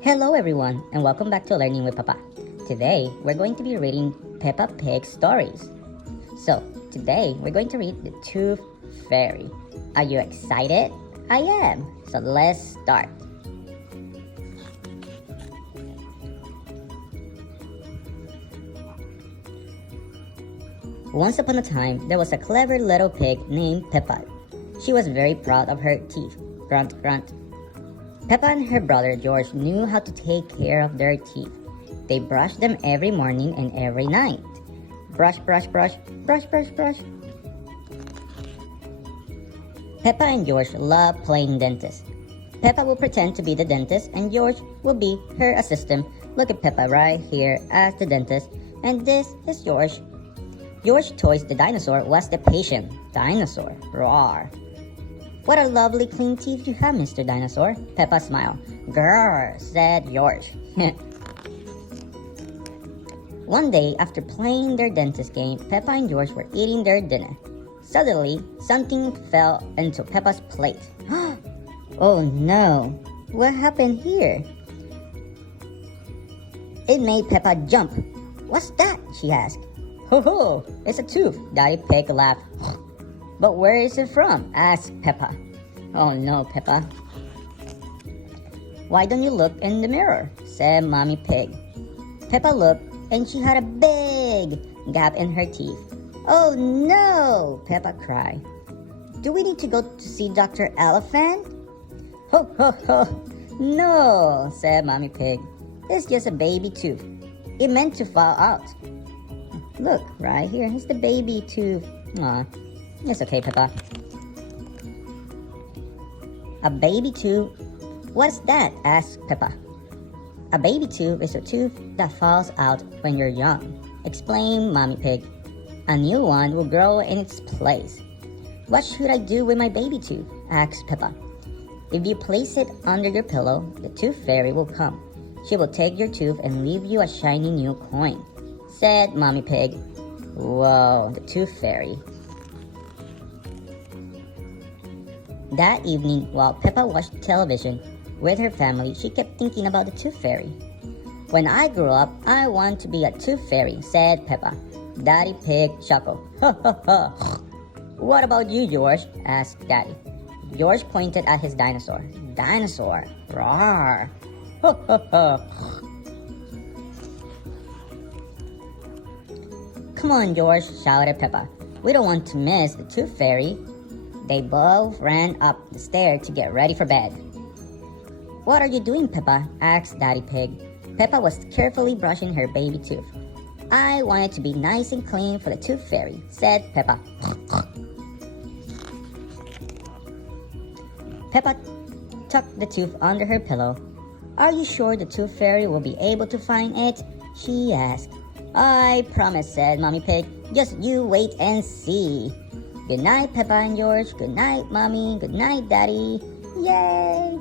Hello everyone and welcome back to Learning with Papa. Today we're going to be reading Peppa Pig stories. So today we're going to read The Tooth Fairy. Are you excited? I am. So let's start. Once upon a time, there was a clever little pig named Peppa. She was very proud of her teeth. Grunt, grunt. Peppa and her brother George knew how to take care of their teeth. They brushed them every morning and every night. Brush, brush, brush, brush, brush, brush. Peppa and George love playing dentist. Peppa will pretend to be the dentist and George will be her assistant. Look at Peppa right here as the dentist, and this is George. George Toys the dinosaur was the patient dinosaur. Roar. What a lovely clean teeth you have, Mr. Dinosaur. Peppa smiled. Grrr, said George. One day, after playing their dentist game, Peppa and George were eating their dinner. Suddenly, something fell into Peppa's plate. Oh no, what happened here? It made Peppa jump. What's that? She asked. Ho ho, it's a tooth, Daddy Pig laughed. But where is it from? Asked Peppa. Oh no, Peppa. Why don't you look in the mirror? Said Mommy Pig. Peppa looked and she had a big gap in her teeth. Oh no, Peppa cried. Do we need to go to see Dr. Elephant? Ho ho ho. No, said Mommy Pig. It's just a baby tooth. It meant to fall out. Look, right here, here's the baby tooth. Aw, it's okay, Peppa. A baby tooth? What's that? Asked Peppa. A baby tooth is a tooth that falls out when you're young, explained Mommy Pig. A new one will grow in its place. What should I do with my baby tooth? Asked Peppa. If you place it under your pillow, the tooth fairy will come. She will take your tooth and leave you a shiny new coin, said Mommy Pig. Whoa, the tooth fairy. That evening, while Peppa watched television with her family, she kept thinking about the tooth fairy. When I grow up, I want to be a tooth fairy, said Peppa. Daddy Pig chuckled. Ha ha ha. What about you, George? Asked Daddy. George pointed at his dinosaur. Dinosaur. Roar. Ha ha ha. Come on, George, shouted Peppa. We don't want to miss the tooth fairy. They both ran up the stair to get ready for bed. What are you doing, Peppa? Asked Daddy Pig. Peppa was carefully brushing her baby tooth. I want it to be nice and clean for the tooth fairy, said Peppa. Peppa tucked the tooth under her pillow. Are you sure the tooth fairy will be able to find it? She asked. I promise, said Mommy Pig. Just you wait and see. Good night, Peppa and George. Good night, Mommy. Good night, Daddy. Yay!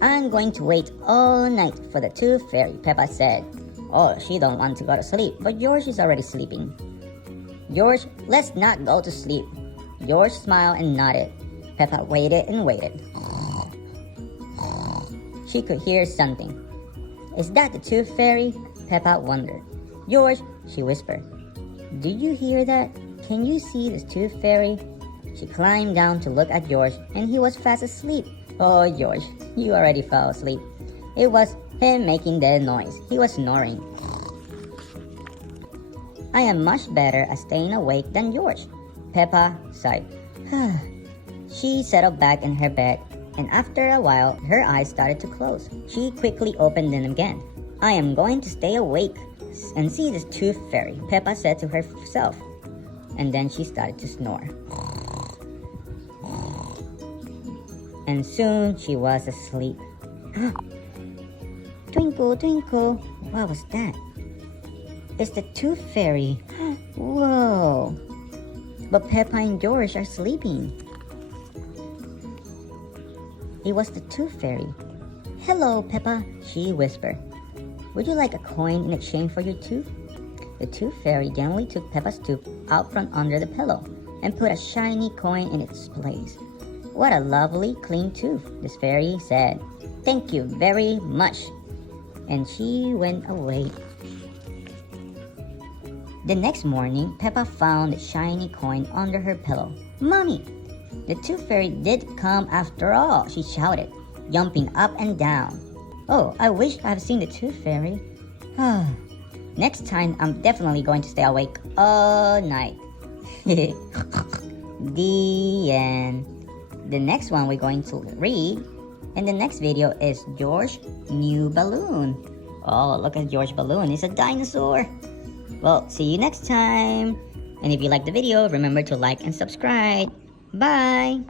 I'm going to wait all night for the tooth fairy, Peppa said. Oh, she don't want to go to sleep, but George is already sleeping. George, let's not go to sleep. George smiled and nodded. Peppa waited and waited. She could hear something. Is that the tooth fairy? Peppa wondered. George, she whispered. Do you hear that? Can you see this tooth fairy? She climbed down to look at George, and he was fast asleep. Oh, George, you already fell asleep. It was him making that noise. He was snoring. I am much better at staying awake than George. Peppa sighed. She settled back in her bed, and after a while, her eyes started to close. She quickly opened them again. I am going to stay awake and see this tooth fairy, Peppa said to herself. And then she started to snore. And soon she was asleep. Twinkle, twinkle. What was that? It's the tooth fairy. Whoa. But Peppa and George are sleeping. It was the tooth fairy. Hello, Peppa, she whispered. Would you like a coin in exchange for your tooth? The tooth fairy gently took Peppa's tooth out from under the pillow and put a shiny coin in its place. What a lovely clean tooth, this fairy said. Thank you very much. And she went away. The next morning, Peppa found a shiny coin under her pillow. Mommy, the tooth fairy did come after all, she shouted, jumping up and down. Oh, I wish I've seen the tooth fairy. Next time, I'm definitely going to stay awake all night. The end. The next one we're going to read in the next video is George's new balloon. Oh, look at George's balloon. It's a dinosaur. Well, see you next time. And if you like the video, remember to like and subscribe. Bye!